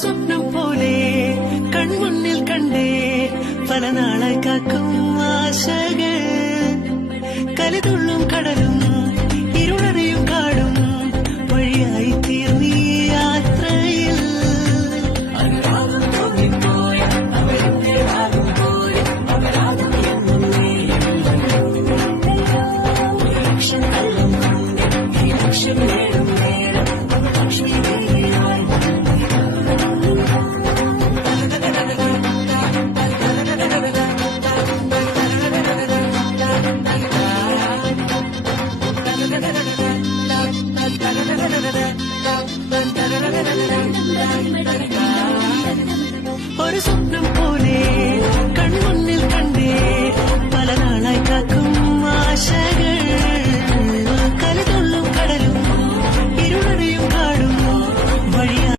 സ്വപ്നം പോലെ കൺമുന്നിൽ കണ്ടേ പല നാളായി കാക്കും ആശകൾ കലിതുള്ളും കടലും ഇരുളറിയും കാടും വഴിയായി തീർന്നീ യാത്രയിൽ അനുരാഗം തോന്നിപ്പോയ അവരുടെ രാഗം പോലെ അപരാധം എന്നും ഒരു ലക്ഷം കള്ളം കൊണ്ട് ഈ ലക്ഷ്യം നേടും നേരം ലക്ഷ്മിയായി da da da da da da da da da da da da da da